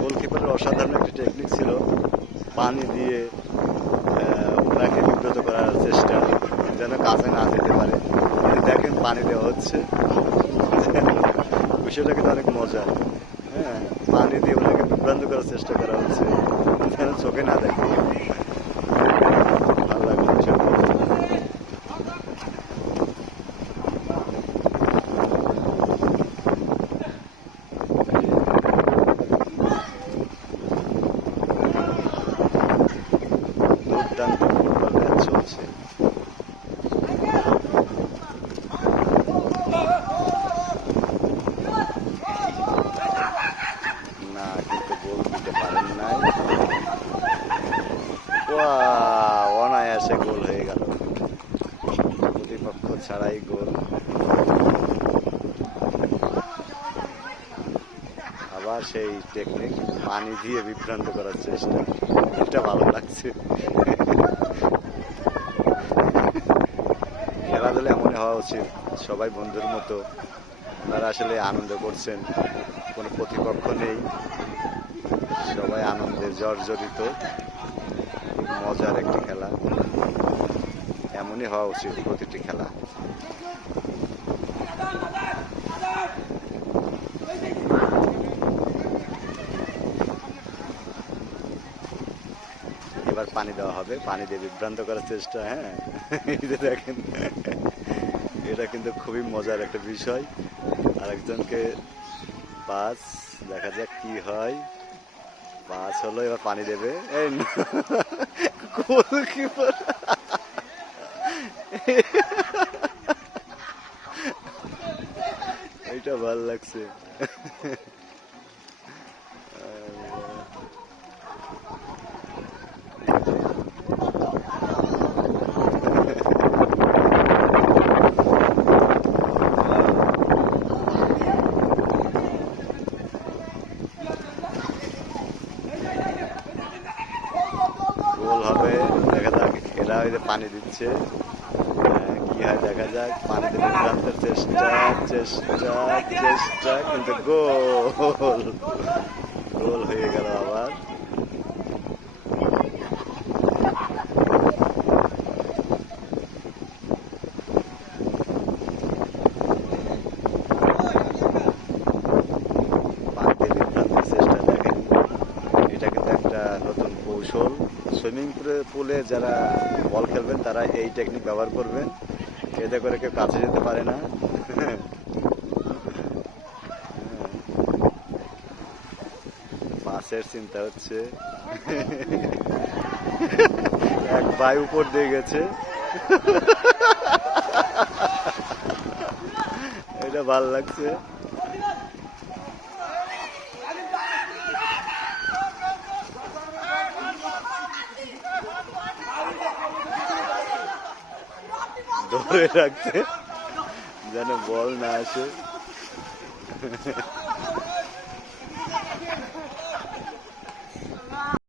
গোলকিপারের অসাধারণ একটি টেকনিক ছিল, পানি দিয়ে ওনাকে বিব্রত করার চেষ্টা, যেন কাছে না যেতে পারে। দেখেন পানি দেওয়া হচ্ছে, বিষয়টা কিন্তু অনেক মজা। হ্যাঁ, পানি দিয়ে ওনাকে বিভ্রান্ত করার চেষ্টা করা হচ্ছে, যেন চোখে না দেখে। ভালো লাগলো বিষয়টা। দুর্দান্ত ফুটবল ম্যাচ চলছে। না, কিন্তু গোল দিতে পারেন নাই। অনায়াসে গোল হয়ে গেল, প্রতিপক্ষ ছাড়াই গোল। আবার সেই টেকনিক, পানি দিয়ে বিভ্রান্ত করার চেষ্টা, এটা ভালো লাগছে। খেলাধুলা এমনই হওয়া উচিত, সবাই বন্ধুর মতো। আপনারা আসলে আনন্দ করছেন, কোনো প্রতিপক্ষ নেই, সবাই আনন্দে জর্জরিত। মজার একটি খেলা, এমনই হওয়া উচিত প্রতিটি খেলা। এবার পানি দেওয়া হবে, পানি দিয়ে বিভ্রান্ত করার চেষ্টা। হ্যাঁ, এই যে দেখেন, এটা কিন্তু খুবই মজার একটা বিষয়। আরেকজনকে পাস, দেখা যাক কি হয়। পাস হলো, এবার পানি দেবে। এই গোলকিপার, এইটা ভাল লাগছে। গোল হবে, দেখা যাক। এরা ওই যে পানি দিচ্ছে, কি হয় দেখা যাক। পানি দিয়ে বিভ্রান্তের চেষ্টা চেষ্টা চেষ্টা, কিন্তু গোল, গোল হয়ে গেল আবার। পানি দিয়ে বিভ্রান্তের চেষ্টা, দেখেন, এটা কিন্তু একটা নতুন কৌশল। সুইমিং পুলে যারা বল খেলবেন তারা এই টেকনিক ব্যবহার করবেন, এতে করে কেউ কাছে যেতে পারে না। পাসের চিন্তা হচ্ছে, এক ভাই উপর দিয়ে গেছে। এটা ভাল লাগছে। ধরে রাখতে, যেন বল না আসে।